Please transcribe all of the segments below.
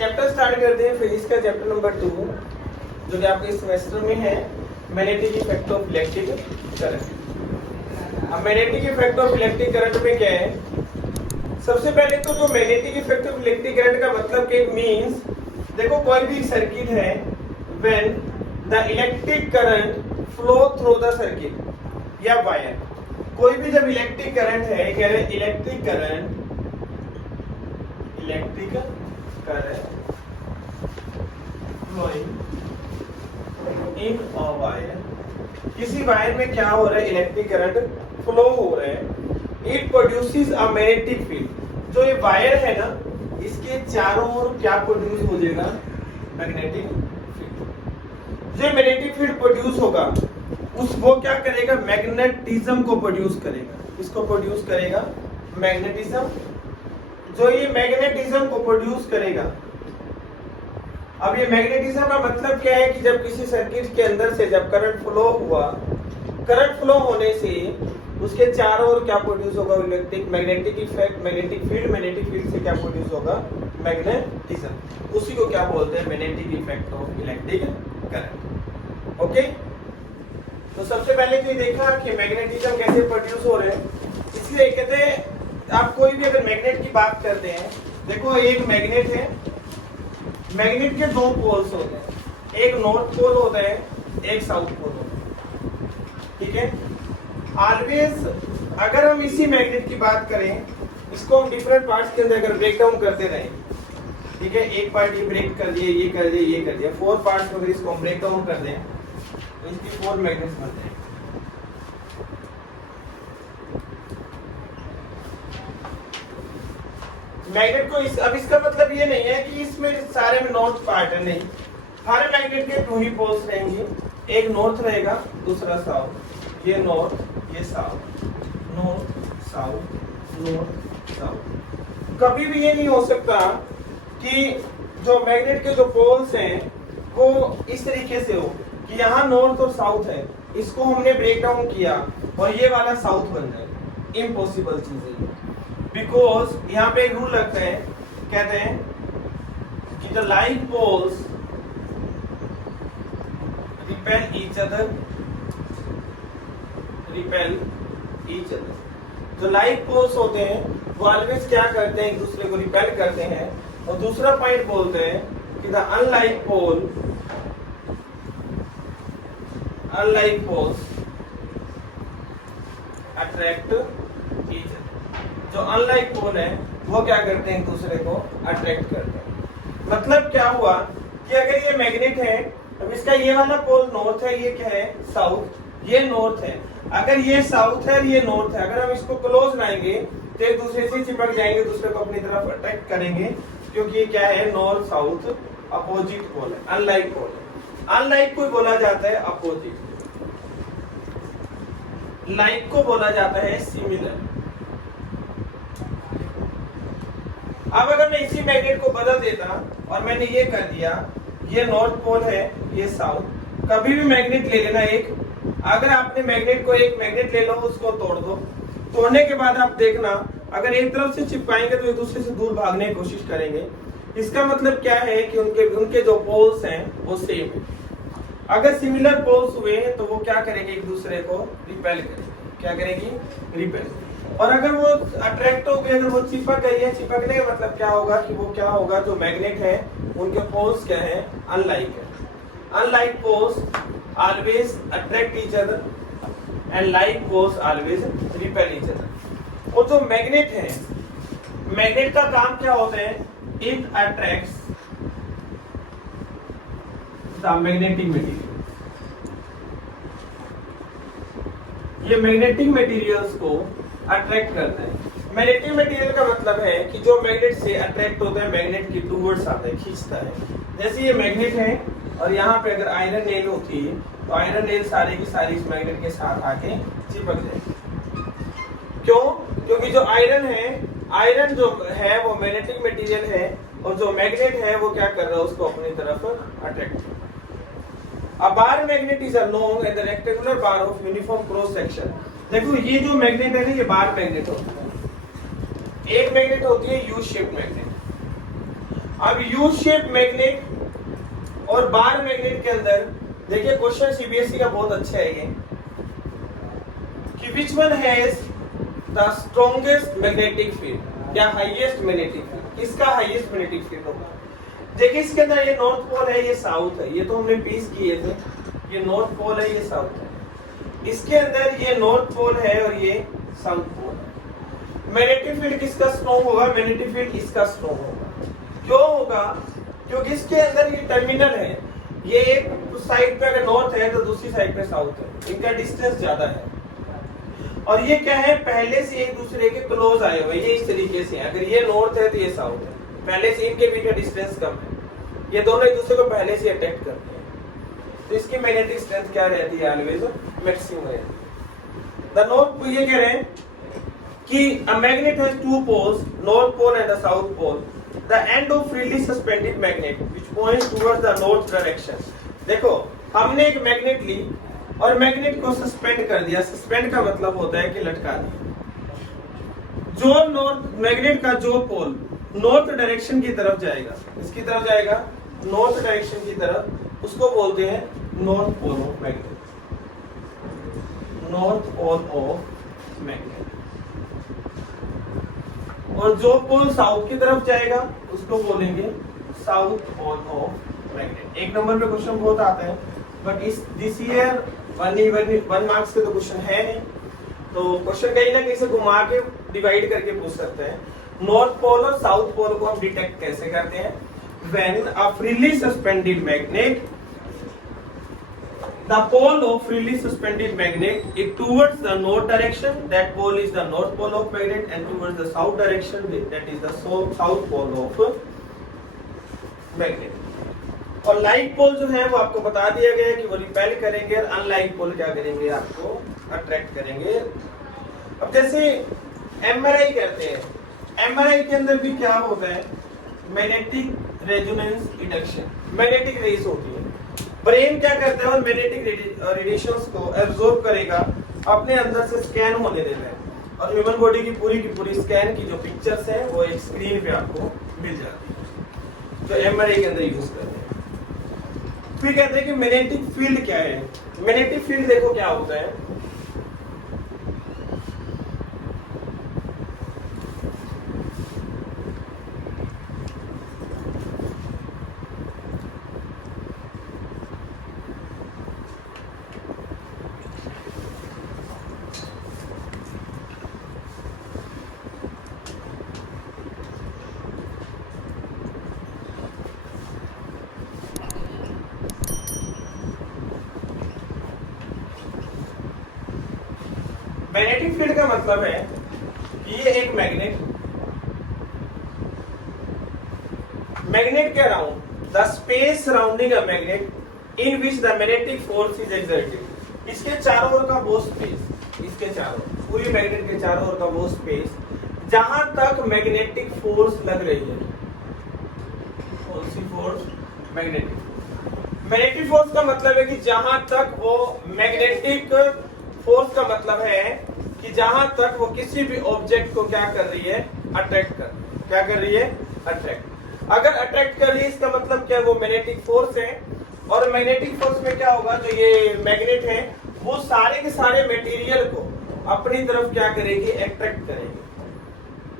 Chapter start करते हैं physics का चैप्टर नंबर 2 जो कि आपके सेमेस्टर में है magnetic effect of electric current. अब magnetic effect of electric current में क्या है, सबसे पहले तो जो magnetic effect of electric current का मतलब कि मींस देखो कोई भी सर्किट है when the electric current flow through the circuit या वायर, कोई भी जब इलेक्ट्रिक करंट है, कह रहे electric current flowing in a wire, किसी वायर में क्या हो रहा है, इलेक्ट्रिक करंट फ्लो हो रहा है, it produces a magnetic field. जो ये वायर है ना, इसके चारों ओर क्या प्रोड्यूस हो जाएगा, मैग्नेटिक फील्ड। जो मैग्नेटिक फील्ड प्रोड्यूस होगा उस वो क्या करेगा, मैग्नेटिज्म को प्रोड्यूस करेगा। इसको प्रोड्यूस करेगा मैग्नेटिज्म। जो ये मैग्नेटिज्म को प्रोड्यूस करेगा, अब ये मैग्नेटिज्म का मतलब क्या है कि जब किसी सर्किट के अंदर से जब करंट फ्लो हुआ, करंट फ्लो होने से उसके चारों ओर क्या प्रोड्यूस होगा, electric magnetic effect, magnetic field से क्या प्रोड्यूस होगा, मैग्नेटिज्म। उसी को क्या बोलते हैं, magnetic effect of electric current. Okay, तो सबसे पहले तो ये देखा कि मैग्नेटिज्म कैसे प्रोड्यूस हो रहे हैं। इसलिए कहते हैं आप कोई भी अगर मैग्नेट की बात करते हैं, देखो एक मैग्नेट है, मैग्नेट के दो पोल्स होते हैं, एक नॉर्थ पोल होता है, एक साउथ पोल होता है। ठीक है, ऑलवेज अगर हम इसी मैग्नेट की बात करें, इसको हम डिफरेंट पार्ट्स के अंदर अगर ब्रेक डाउन करते रहे, ठीक है, एक पार्ट ये ब्रेक कर दिए, ये कर दिए, ये कर दिया, 4 पार्ट्स में अगर इसको हम ब्रेक डाउन कर दें तो इसकी 4 मैग्नेट्स बनते हैं। मैग्नेट को अब इसका मतलब ये नहीं है कि इसमें सारे में नॉर्थ पार्ट है, नहीं, हर मैग्नेट के 2 ही पोल्स रहेंगे, एक नॉर्थ रहेगा, दूसरा साउथ। ये नॉर्थ, ये south, north south, north south. कभी भी ये नहीं हो सकता कि जो मैग्नेट के जो पोल्स हैं वो इस तरीके से हो कि यहाँ नॉर्थ और साउथ है, इसको हमने ब्रेक डाउन किया और ये वाला साउथ बन जाए। इम्पॉसिबल चीज है, बिकॉज यहाँ पे एक रूल लगता है, कहते हैं कि the like poles repel each other, जो लाइक पोल्स होते हैं वो ऑलवेज क्या करते हैं, एक दूसरे को रिपेल करते हैं। और दूसरा पॉइंट बोलते हैं कि the unlike poles attract each other. जो अनलाइक पोल है वो क्या करते हैं, एक दूसरे को अट्रैक्ट करते हैं। मतलब क्या हुआ कि अगर ये मैग्नेट है, अब इसका ये वाला पोल नॉर्थ है, ये क्या है, साउथ, ये नॉर्थ है। अगर ये साउथ है और ये नॉर्थ है, अगर हम इसको क्लोज लाएंगे तो एक दूसरे से चिपक जाएंगे, दूसरे को अपनी तरफ अट्रैक्ट करेंगे, क्योंकि ये क्या है, नॉर्थ साउथ अपोजिट पोल है, अनलाइक पोल है। अनलाइक को बोला जाता है अपोजिट, लाइक को बोला जाता है सिमिलर। अब अगर मैं इसी मैग्नेट को बदल देता और मैंने ये कर दिया, ये नॉर्थ पोल है, ये साउथ, कभी भी मैग्नेट ले लेना एक, अगर आपने मैग्नेट को एक मैग्नेट ले लो, उसको तोड़ दो, तोड़ने के बाद आप देखना अगर एक तरफ से चिपकाएंगे तो एक दूसरे से दूर भागने की कोशिश करेंगे। इसका मतलब क्या है कि उनके जो पोल्स हैं वो सेम है। अगर सिमिलर पोल्स हुए तो वो क्या करेंगे, एक दूसरे को रिपेल करेंगे। क्या करेंगी, रिपेल। और अगर वो अट्रैक्ट हो गए, अगर वो चिपक गई है, चिपकने का मतलब क्या होगा कि वो क्या होगा, जो मैग्नेट है उनके पोल्स क्या है, अनलाइक है। Unlike poles always attract each other and like poles always repel each other. और जो मैग्नेट है, मैग्नेट का काम क्या होता है, it attracts the magnetic material. ये मैग्नेटिक मटेरियल्स को अट्रैक्ट करता है। मैग्नेटिक मटेरियल का मतलब है कि जो मैग्नेट से अट्रैक्ट होता है, मैग्नेट की टूवर्ड्स आता है, खींचता है। जैसे ये मैग्नेट है और यहाँ पे अगर आयरन नेल होती है तो आयरन नेल सारी की सारी इस मैग्नेट के साथ आके चिपक जाएगी। क्यों? क्योंकि जो आयरन है, आयरन जो है वो मैग्नेटिक मटेरियल है, और जो मैग्नेट है वो क्या कर रहा है, उसको अपनी तरफ attract. A bar magnet is a long and the rectangular bar of uniform cross section। देखो ये जो मैग्नेट है ना, ये बार मैग्नेट होता है। एक मैग्नेट होती है यू शेप मैग्नेट, अब यू शेप मैग्नेट और बार मैग्नेट के अंदर देखिए क्वेश्चन सीबीएसई का बहुत अच्छा है ये कि which one has the strongest magnetic field या हाईएस्ट मैग्नेटिक फील्ड, किसका हाईएस्ट मैग्नेटिक फील्ड होगा। देखिए इसके अंदर ये नॉर्थ पोल है, ये साउथ है, ये तो हमने पीस किए थे, ये नॉर्थ पोल है, ये साउथ है। इसके अंदर ये नॉर्थ पोल है और ये साउथ पोल है। मैग्नेटिक फील्ड किसका स्ट्रॉन्ग होगा, मैग्नेटिक फील्ड इसका स्ट्रॉन्ग होगा। क्यों होगा, क्योंकि इसके अंदर ये टर्मिनल है, ये एक साइड पे अगर नॉर्थ है तो दूसरी साइड पे साउथ है, इनका डिस्टेंस ज्यादा है और ये क्या है पहले से एक दूसरे के क्लोज आए हुए, ये इस तरीके से है। अगर ये नॉर्थ है तो ये साउथ है, पहले से इनके बीच का डिस्टेंस कम है, ये दोनों एक दूसरे को पहले से अटैक करते हैं, तो इसकी मैग्नेटिक स्ट्रेंथ क्या रहती है, ऑलवेज मैक्सिमम रहती है। द नॉर्थ, ये कह रहे हैं कि a magnet has two poles, north pole and the south pole, the end of freely suspended magnet which points towards the north direction. देखो हमने एक मैग्नेट ली और मैग्नेट को सस्पेंड कर दिया, सस्पेंड का मतलब होता है कि लटका दिया। जो नॉर्थ मैग्नेट का जो पोल नॉर्थ डायरेक्शन की तरफ जाएगा, इसकी तरफ जाएगा नॉर्थ डायरेक्शन की तरफ, उसको बोलते हैं north pole of magnet, north pole of magnet. और जो पोल साउथ की तरफ जाएगा उसको बोलेंगे साउथ पोल ऑफ मैग्नेट। एक नंबर पे क्वेश्चन बहुत आते हैं, बट इस दिस ईयर 1 मार्क्स के तो क्वेश्चन है नहीं, तो क्वेश्चन कहीं ना कहीं से घुमा के डिवाइड करके पूछ सकते हैं। नॉर्थ पोल और साउथ पोल को हम डिटेक्ट कैसे करते हैं, when a freely suspended magnet, the pole of freely suspended magnet is towards the north direction, that pole is the north pole of magnet, and towards the south direction, that is the south pole of magnet। और like pole जो है वो आपको बता दिया गया है कि वो रिपेल करेंगे और अनलाइक पोल क्या करेंगे, आपको अट्रैक्ट करेंगे। अब जैसे एमआरआई करते हैं, एमआरआई के अंदर भी क्या होता है, magnetic resonance induction, magnetic race होती है। ब्रेन क्या करता है, मैग्नेटिक रेडिएशंस को एब्जॉर्ब करेगा, अपने अंदर से स्कैन होने देता है और ह्यूमन बॉडी की पूरी स्कैन की जो पिक्चर्स हैं वो एक स्क्रीन पे आपको मिल जाती है, जो एमआरआई के अंदर यूज करते हैं। फिर कहते हैं कि मैग्नेटिक फील्ड क्या है। मैग्नेटिक फील्ड देखो क्या होता है, मैग्नेटिक फील्ड का मतलब है कि ये एक मैग्नेट के around the space surrounding a magnet in which the magnetic force is exerted. इसके चारों ओर का वो स्पेस, इसके चारों पूरी मैग्नेट के चारों ओर का वो स्पेस जहां तक मैग्नेटिक फोर्स लग रही है, फोर्स मैग्नेटिक फोर्स का मतलब है कि जहां तक वो मैग्नेटिक फोर्स का मतलब है कि जहां तक वो किसी भी ऑब्जेक्ट को क्या कर रही है, अट्रैक्ट कर, क्या कर रही है, अट्रैक्ट। अगर अट्रैक्ट कर रही है इसका मतलब क्या, वो मैग्नेटिक फोर्स है। और मैग्नेटिक फोर्स में क्या होगा, जो ये मैग्नेट है वो सारे के सारे मटेरियल को अपनी तरफ क्या करेगी, अट्रैक्ट करेगी।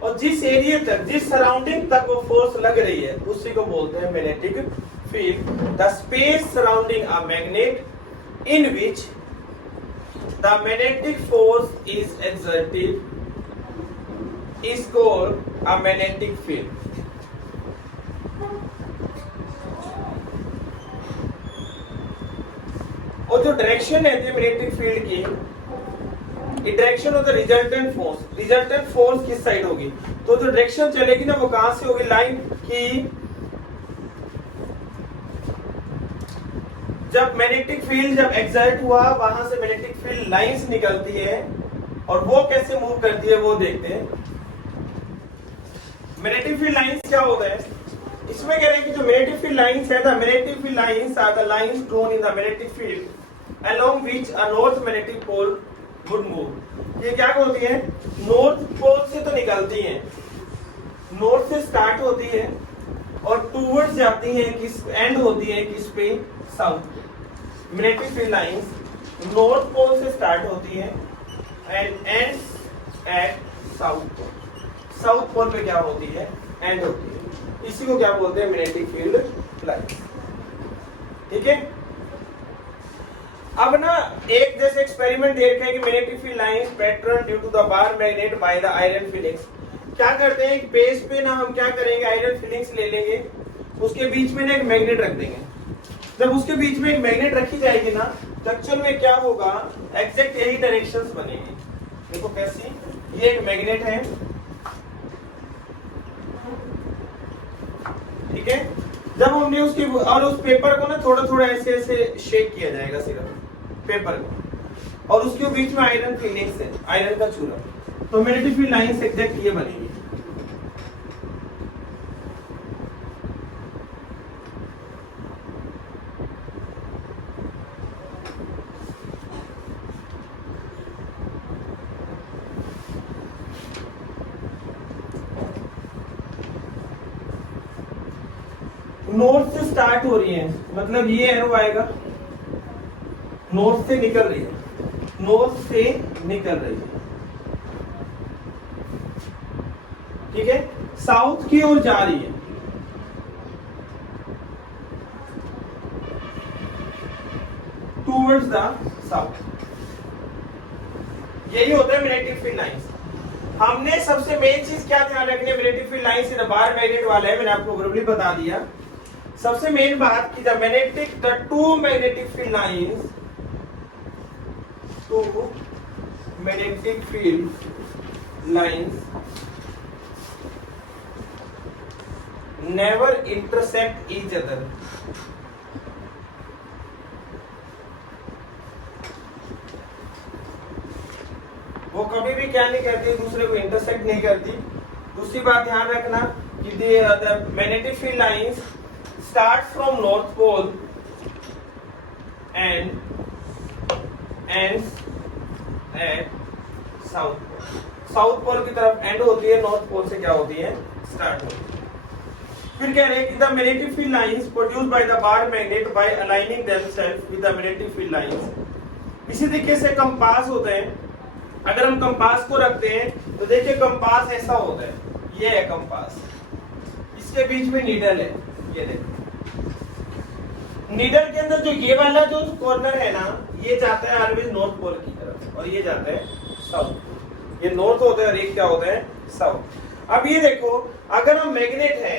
और जिस एरिया तक, जिस सराउंडिंग तक वो फोर्स लग रही है उसी को बोलते हैं magnetic field. The space surrounding a magnet in which the magnetic force is exerted is called a magnetic field। और जो डायरेक्शन है मैग्नेटिक फील्ड की, ये direction of the resultant force, resultant force किस साइड होगी, तो जो डायरेक्शन चलेगी ना वो कहां से होगी, लाइन की। जब मैग्नेटिक फील्ड जब एक्सर्ट हुआ वहां से मैग्नेटिक फील्ड लाइंस निकलती है और वो कैसे मूव करती है वो देखते हैं। मैग्नेटिक फील्ड लाइंस क्या होता है, इसमें कह रहे हैं कि जो मैग्नेटिक फील्ड लाइंस है, the magnetic field lines are the lines drawn in the magnetic field along which a north magnetic pole would move. ये क्या होती है, नॉर्थ पोल से तो निकलती है, नॉर्थ से स्टार्ट होती है और टूवर्ड्स जाती हैं किस एंड होती है किस पे, south. Magnetic field lines north pole से स्टार्ट होती है and ends at south pole. South pole पे क्या होती है, एंड होती है। इसी को क्या बोलते हैं, मैग्नेटिक फील्ड लाइंस। ठीक है। अब ना एक जैसे एक्सपेरिमेंट दे रखा है कि magnetic field lines pattern due to the bar magnet by the iron filings. क्या करते हैं, एक पेज पे ना हम क्या करेंगे, आयरन फिलिंग्स ले लेंगे, उसके बीच में ना एक मैग्नेट रख देंगे। जब उसके बीच में एक मैग्नेट रखी जाएगी ना, तो एक्चुअल में क्या होगा, एग्जैक्ट यही डायरेक्शंस बनेगी। देखो कैसी, ये एक मैग्नेट है, ठीक है। जब हमने उसकी और उस पेपर को ना थोड़ा थोड़ा ऐसे ऐसे शेक किया जाएगा सिर्फ पेपर को, और उसके बीच में आयरन फिलिंग्स है, आयरन का चूरा, तो मैग्नेटिक फील्ड लाइंस एग्जैक्ट ये बनेगी। नॉर्थ से स्टार्ट हो रही है, मतलब ये एरो आएगा, नॉर्थ से निकल रही है, नॉर्थ से निकल रही है, ठीक है। साउथ की ओर जा रही है, टूवर्ड्स द साउथ। यही होता है मैग्नेटिक फील्ड लाइंस। हमने सबसे मेन चीज क्या ध्यान रखनी है, magnetic field lines bar magnet वाला है, मैंने आपको ग्रुपली बता दिया। सबसे मेन बात की the two magnetic field lines, two magnetic field lines never intersect each other. वो कभी भी क्या नहीं करती, दूसरे को इंटरसेक्ट नहीं करती। दूसरी बात ध्यान रखना कि the magnetic field lines start from north pole and ends at south pole. South pole की तरफ एंड होती है, नॉर्थ पोल से क्या होती है, स्टार्ट होती है। फिर कह रहे हैं कि the magnetic field lines produced by the bar magnet by aligning themselves with the magnetic field lines. इसी तरीके से कंपास होते हैं। अगर हम कंपास को रखते हैं तो देखिए कंपास ऐसा होता है, ये है कंपास, इसके बीच में नीडल है, ये देखो नीडल के अंदर जो ये वाला जो कॉर्नर है ना, ये जाता है ऑलवेज नॉर्थ पोल की तरफ और ये जाता है साउथ। ये नॉर्थ होता है और ये क्या होता है, साउथ। अब ये देखो, अगर हम मैग्नेट है,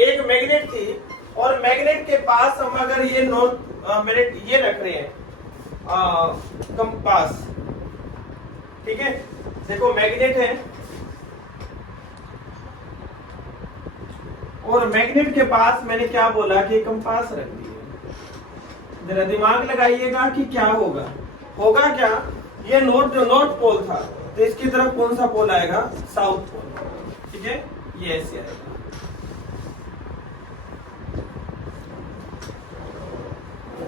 एक मैग्नेट थी और मैग्नेट के पास हम अगर ये नॉर्थ मैग्नेट ये रख रहे हैं कंपास, ठीक है। देखो मैग्नेट है और मैग्नेट के पास मैंने क्या बोला कि कंपास रख दिया। जरा दिमाग लगाइएगा कि क्या होगा, होगा क्या, ये नॉर्थ पोल था तो इसकी तरफ कौन सा पोल आएगा, साउथ पोल, ठीक है। ये ऐसे आएगा,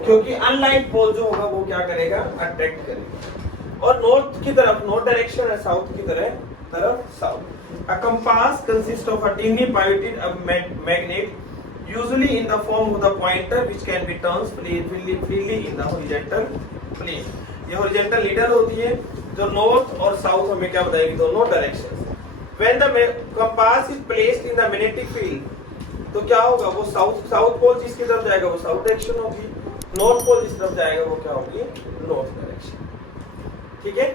क्योंकि अनलाइंड पोल जो होगा वो क्या करेगा, अट्रैक्ट करेगा। और नॉर्थ की तरफ, नॉर्थ डायरेक्शन है, साउथ की तरफ south. A compass consists of a tiny pivoted magnet, usually in the form of the pointer, which can be turned freely in the horizontal plane. ये horizontal लीडर होती है जो north और south हमें क्या बताएगी, दोनों direction. When the compass is placed in the magnetic field, तो क्या होगा, वो साउथ पोल जिसकी तरफ जाएगा वो साउथ डायरेक्शन होगी, नॉर्थ पोल जिस तरफ जाएगा वो क्या होगी, नॉर्थ डायरेक्शन, ठीक है।